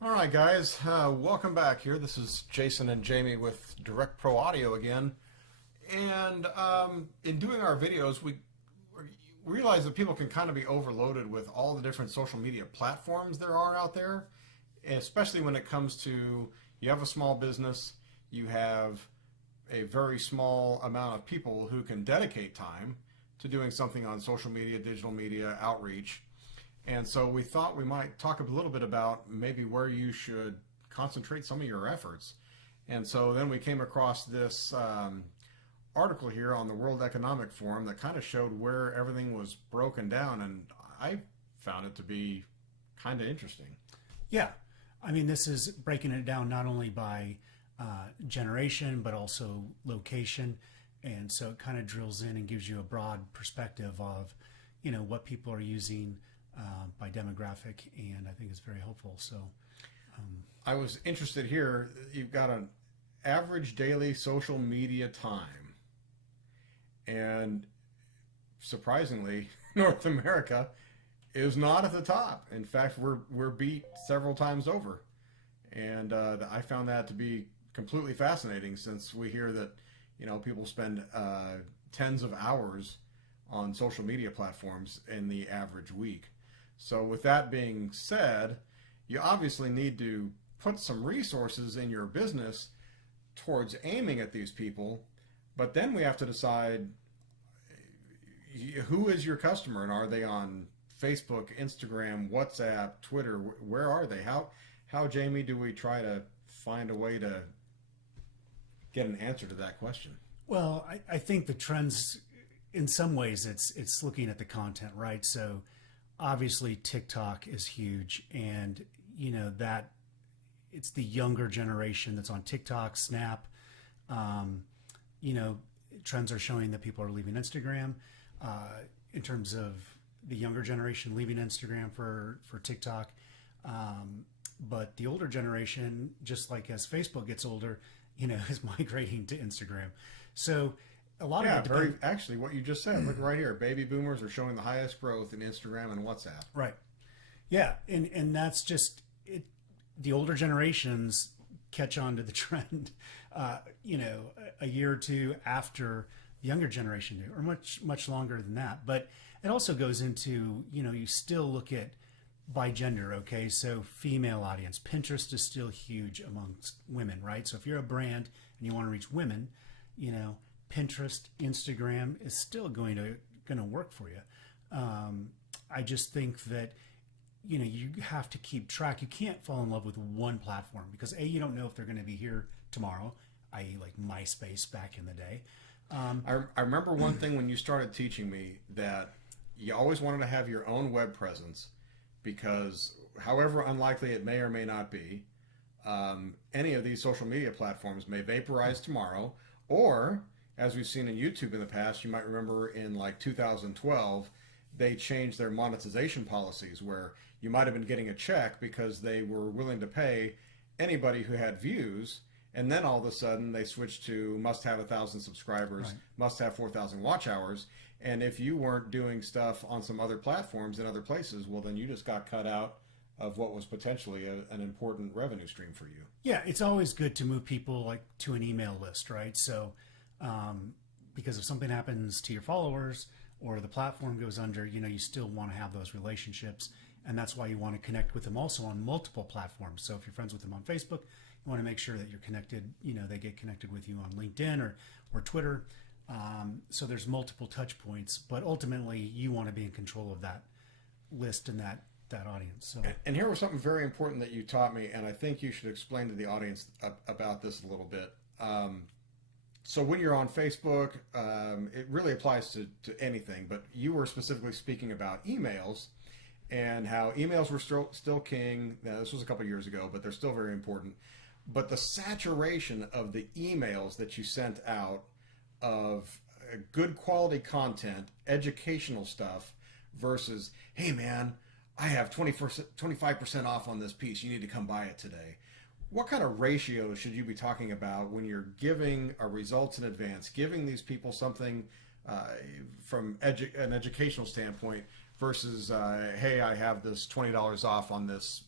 All right, guys, welcome back here. This is Jason and Jamie with Direct Pro Audio again. And in doing our videos, we realize that people can kind of be overloaded with all the different social media platforms there are out there, especially when it comes to you have a small business, you have a very small amount of people who can dedicate time to doing something on social media, digital media, outreach. And so we thought we might talk a little bit about maybe where you should concentrate some of your efforts. And so then we came across this article here on the World Economic Forum that kind of showed where everything was broken down, and I found it to be kind of interesting. Yeah, I mean, this is breaking it down not only by generation, but also location. And so it kind of drills in and gives you a broad perspective of, what people are using by demographic. And I think it's very helpful. So I was interested here. You've got an average daily social media time. And surprisingly, North America is not at the top. In fact, we're beat several times over. And I found that to be completely fascinating, since we hear that people spend tens of hours on social media platforms in the average week. So with that being said, you obviously need to put some resources in your business towards aiming at these people, but then we have to decide who is your customer, and are they on Facebook, Instagram, WhatsApp, Twitter? Where are they? How, Jamie, do we try to find a way to get an answer to that question? well, I think the trends, in some ways, it's looking at the content, right? So obviously TikTok is huge, and that it's the younger generation that's on TikTok, Snap. Um, Trends are showing that people are leaving Instagram. In terms of the younger generation leaving Instagram for TikTok, but the older generation, just like as Facebook gets older, is migrating to Instagram. So a lot of Yeah, it very actually what you just said. Look right here. Baby boomers are showing the highest growth in Instagram and WhatsApp. right. Yeah, and that's just it. The older generations catch on to the trend, a year or two after the younger generation do, or much longer than that. But it also goes into you still look at by gender. Okay, so female audience, Pinterest is still huge amongst women, right? So if you're a brand and you want to reach women, Pinterest, Instagram is still going to work for you. I just think that you have to keep track. You can't fall in love with one platform, because you don't know if they're going to be here tomorrow, i.e., like MySpace back in the day. I remember one thing when you started teaching me, that you always wanted to have your own web presence, because however unlikely it may or may not be, any of these social media platforms may vaporize tomorrow, or as we've seen in YouTube in the past, you might remember in like 2012, they changed their monetization policies, where you might have been getting a check because they were willing to pay anybody who had views, and then all of a sudden they switched to must have 1,000 subscribers, Right. must have 4,000 watch hours, and if you weren't doing stuff on some other platforms in other places, well, then you just got cut out of what was potentially an important revenue stream for you. Yeah, it's always good to move people like to an email list, right? So, because if something happens to your followers or the platform goes under, you still want to have those relationships, and that's why you want to connect with them also on multiple platforms. So if you're friends with them on Facebook, you want to make sure that you're connected. They get connected with you on LinkedIn or Twitter. So there's multiple touch points, but ultimately you want to be in control of that list and that audience. So And here was something very important that you taught me, and I think you should explain to the audience about this a little bit. So when you're on Facebook, it really applies to anything, but you were specifically speaking about emails, and how emails were still king. Now, this was a couple years ago, but they're still very important. But the saturation of the emails that you sent out of good quality content, educational stuff, versus, hey man, I have 25% off on this piece. You need to come buy it today. What kind of ratio should you be talking about when you're giving a results in advance, giving these people something from an educational standpoint versus, hey, I have this $20 off on this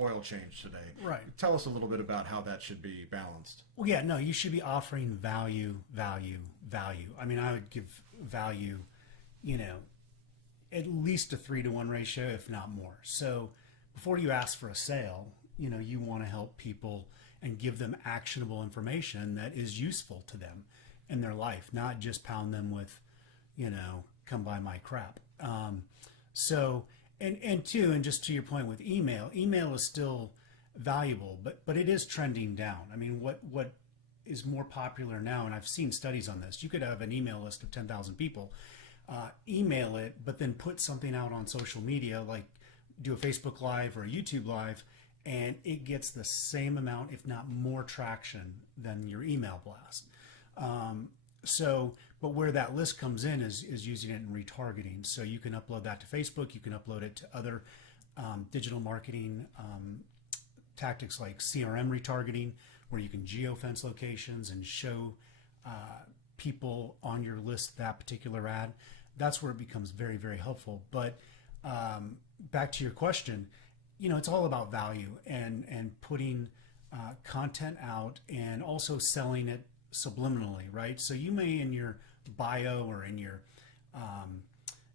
oil change today. Right. Tell us a little bit about how that should be balanced. Well, yeah, no, you should be offering value, value, value. I mean, I would give value, you know, at least a 3-to-1 ratio, if not more. So before you ask for a sale, you know, you want to help people and give them actionable information that is useful to them in their life, not just pound them with, you know, come buy my crap. So, and just to your point with email is still valuable, but it is trending down. I mean, what is more popular now, and I've seen studies on this, you could have an email list of 10,000 people, email it, but then put something out on social media, like do a Facebook Live or a YouTube Live, and it gets the same amount, if not more traction than your email blast. But where that list comes in is using it in retargeting. So you can upload that to Facebook, you can upload it to other digital marketing tactics like CRM retargeting, where you can geofence locations and show people on your list that particular ad. That's where it becomes very, very helpful. But back to your question, you know, it's all about value and putting content out and also selling it subliminally, right? So you may in your bio or in your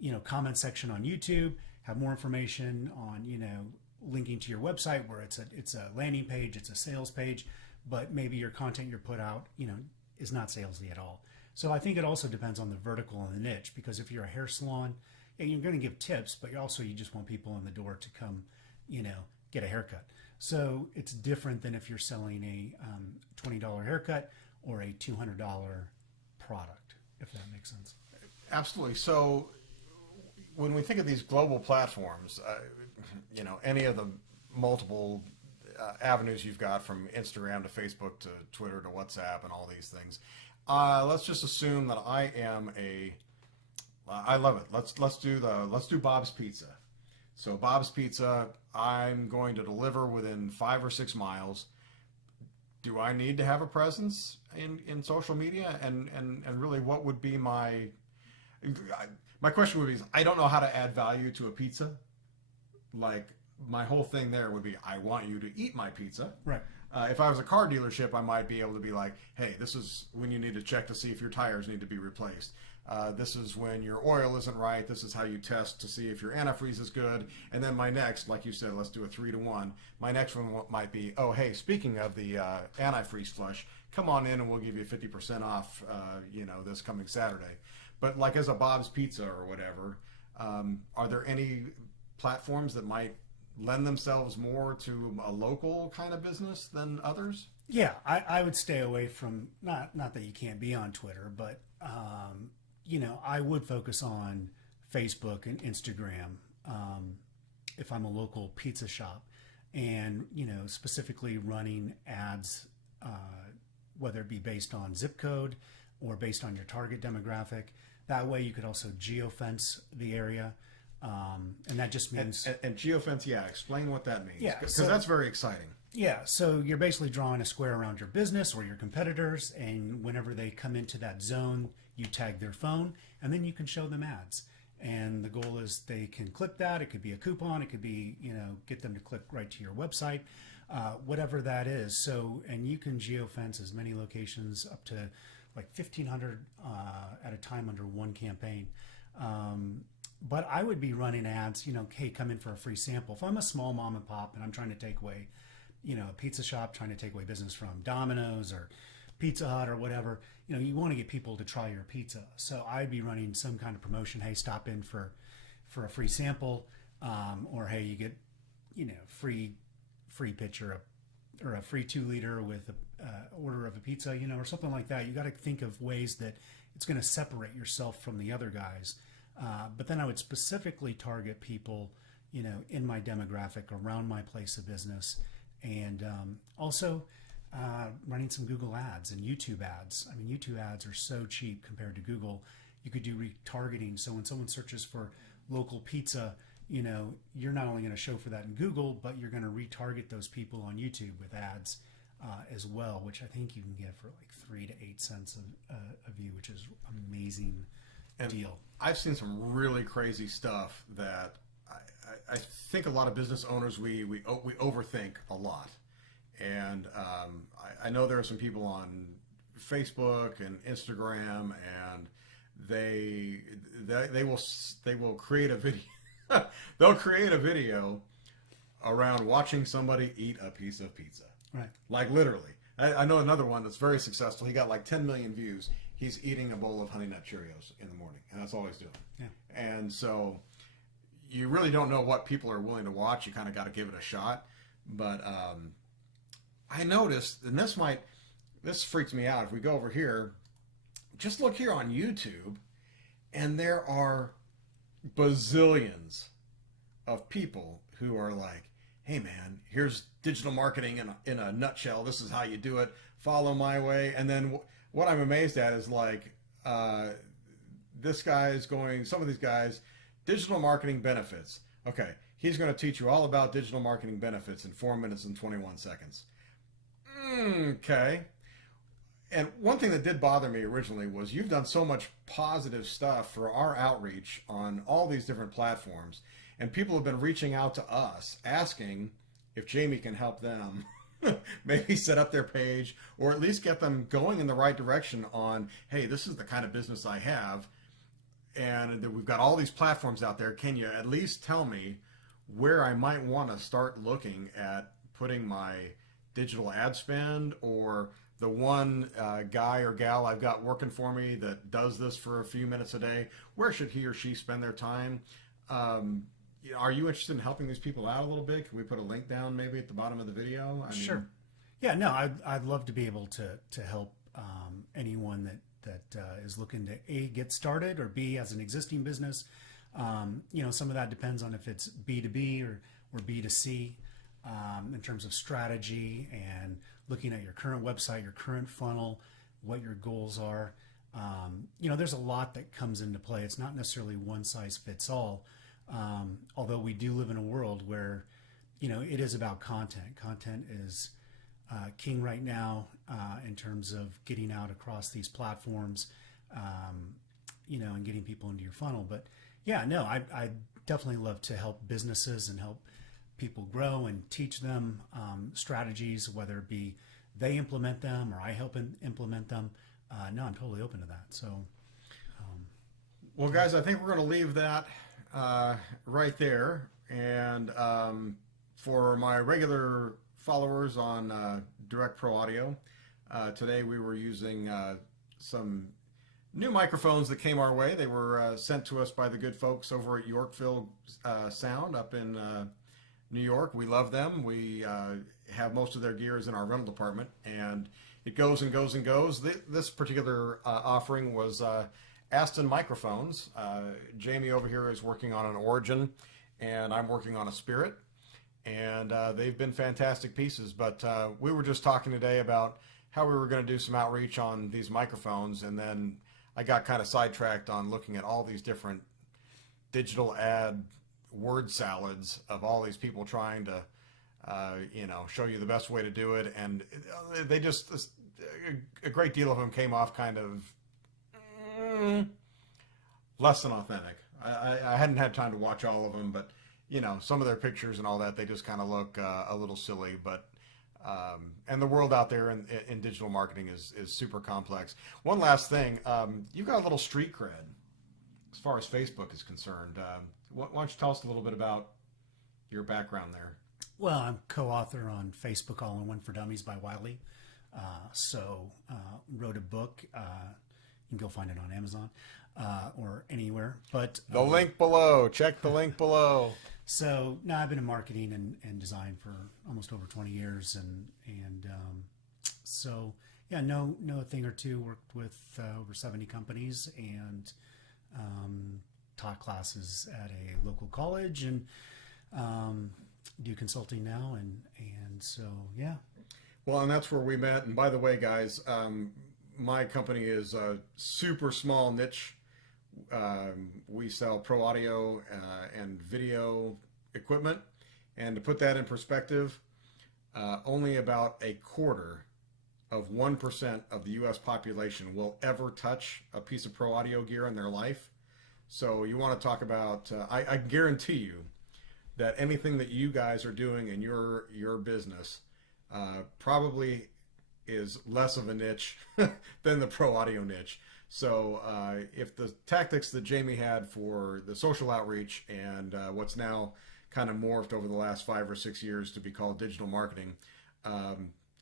you know, comment section on YouTube have more information on, you know, linking to your website where it's a landing page, it's a sales page, but maybe your content you're put out, you know, is not salesy at all. So I think it also depends on the vertical and the niche, because if you're a hair salon, and you're going to give tips, but you just want people in the door to come, you know, get a haircut. So it's different than if you're selling a $20 haircut or a $200 product, if that makes sense. Absolutely. So when we think of these global platforms, you know, any of the multiple avenues you've got, from Instagram to Facebook to Twitter to WhatsApp and all these things, let's just assume that I am I love it. Let's do Bob's Pizza. So Bob's Pizza, I'm going to deliver within 5 or 6 miles. Do I need to have a presence in social media? And really, what would be my question would be, I don't know how to add value to a pizza. Like, my whole thing there would be, I want you to eat my pizza. Right. If I was a car dealership, I might be able to be like, hey, this is when you need to check to see if your tires need to be replaced. This is when your oil isn't right. This is how you test to see if your antifreeze is good. And then my next, like you said, let's do a 3-to-1. My next one might be, oh, hey, speaking of the antifreeze flush, come on in and we'll give you 50% off, you know, this coming Saturday. But like as a Bob's Pizza or whatever, are there any platforms that might lend themselves more to a local kind of business than others? Yeah, I would stay away from, not that you can't be on Twitter, but you know, I would focus on Facebook and Instagram if I'm a local pizza shop, and, you know, specifically running ads, whether it be based on zip code or based on your target demographic. That way you could also geofence the area. And that just means... And geofence, yeah, explain what that means. Yeah, because so that's very exciting. Yeah, so you're basically drawing a square around your business or your competitors, and whenever they come into that zone, you tag their phone, and then you can show them ads. And the goal is they can click that. It could be a coupon. It could be, you know, get them to click right to your website, whatever that is. So, and you can geofence as many locations up to like 1,500 at a time under one campaign. But I would be running ads, you know, hey, come in for a free sample. If I'm a small mom and pop and I'm trying to take away, you know, a pizza shop trying to take away business from Domino's or Pizza Hut or whatever, you know, you want to get people to try your pizza. So I'd be running some kind of promotion. Hey, stop in for a free sample, or hey, you get, you know, free pitcher or a free 2-liter with a order of a pizza, you know, or something like that. You got to think of ways that it's going to separate yourself from the other guys. But then I would specifically target people, you know, in my demographic around my place of business, and also running some Google ads and YouTube ads. I mean, YouTube ads are so cheap compared to Google. You could do retargeting. So when someone searches for local pizza, you know, you're not only going to show for that in Google, but you're going to retarget those people on YouTube with ads as well, which I think you can get for like 3 to 8 cents a view, which is amazing deal. I've seen some really crazy stuff that I think a lot of business owners we overthink a lot, and I know there are some people on Facebook and Instagram, and they will create a video. They'll create a video around watching somebody eat a piece of pizza. Right. Like literally. I know another one that's very successful. He got like 10 million views. He's eating a bowl of Honey Nut Cheerios in the morning, and that's all he's doing. Yeah. And so you really don't know what people are willing to watch. You kind of got to give it a shot. But I noticed, and this freaks me out. If we go over here, just look here on YouTube, and there are bazillions of people who are like, hey man, here's digital marketing in a nutshell. This is how you do it. Follow my way. And then what I'm amazed at is like, this guy is going, some of these guys, digital marketing benefits. Okay, he's going to teach you all about digital marketing benefits in 4 minutes and 21 seconds. Okay. And one thing that did bother me originally was you've done so much positive stuff for our outreach on all these different platforms, and people have been reaching out to us asking if Jamie can help them maybe set up their page, or at least get them going in the right direction on, hey, this is the kind of business I have, and we've got all these platforms out there. Can you at least tell me where I might want to start looking at putting my digital ad spend, or the one guy or gal I've got working for me that does this for a few minutes a day, where should he or she spend their time? Are you interested in helping these people out a little bit? Can we put a link down maybe at the bottom of the video? Sure. Yeah, no, I'd love to be able to help anyone that is looking to A, get started, or B, as an existing business. Some of that depends on if it's B2B or B2C in terms of strategy and looking at your current website, your current funnel, what your goals are. There's a lot that comes into play. It's not necessarily one size fits all. Although we do live in a world where, it is about content. Content is king right now in terms of getting out across these platforms, and getting people into your funnel. But yeah, no, I definitely love to help businesses and help people grow and teach them strategies, whether it be they implement them or I help implement them. No, I'm totally open to that. So, well, guys, I think we're going to leave that right there. And for my regular followers on Direct Pro Audio, today we were using some new microphones that came our way. They were sent to us by the good folks over at Yorkville Sound up in New York. We love them. We have most of their gear is in our rental department, and it goes and goes and goes. This particular offering was Aston microphones. Jamie over here is working on an Origin, and I'm working on a Spirit, and they've been fantastic pieces. But we were just talking today about how we were going to do some outreach on these microphones, and then I got kind of sidetracked on looking at all these different digital ad word salads of all these people trying to show you the best way to do it, and they just, a great deal of them came off kind of less than authentic. I hadn't had time to watch all of them, but some of their pictures and all that, they just kind of look a little silly. But and the world out there in digital marketing is super complex. One last thing, you've got a little street cred as far as Facebook is concerned. Why don't you tell us a little bit about your background there? Well, I'm co-author on Facebook All in One for Dummies by Wiley. Wrote a book. You can go find it on Amazon or anywhere. But the link below. Check the link below. So now I've been in marketing and design for almost over 20 years, know a thing or two. Worked with over 70 companies and taught classes at a local college and do consulting now, and so yeah. Well, and that's where we met. And by the way, guys, my company is a super small niche. We sell pro audio and video equipment, and to put that in perspective, only about a quarter of 1% of the U.S. population will ever touch a piece of pro audio gear in their life. So you want to talk about, I guarantee you, that anything that you guys are doing in your business probably is less of a niche than the pro audio niche. So if the tactics that Jamie had for the social outreach and what's now kind of morphed over the last 5 or 6 years to be called digital marketing,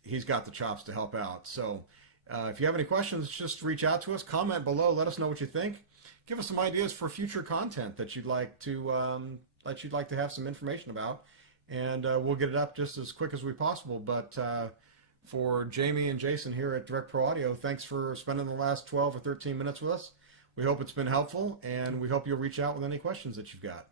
he's got the chops to help out. So if you have any questions, just reach out to us, comment below, let us know what you think. Give us some ideas for future content that you'd like to have some information about, and we'll get it up just as quick as we possible. But for Jamie and Jason here at Direct Pro Audio, thanks for spending the last 12 or 13 minutes with us. We hope it's been helpful, and we hope you'll reach out with any questions that you've got.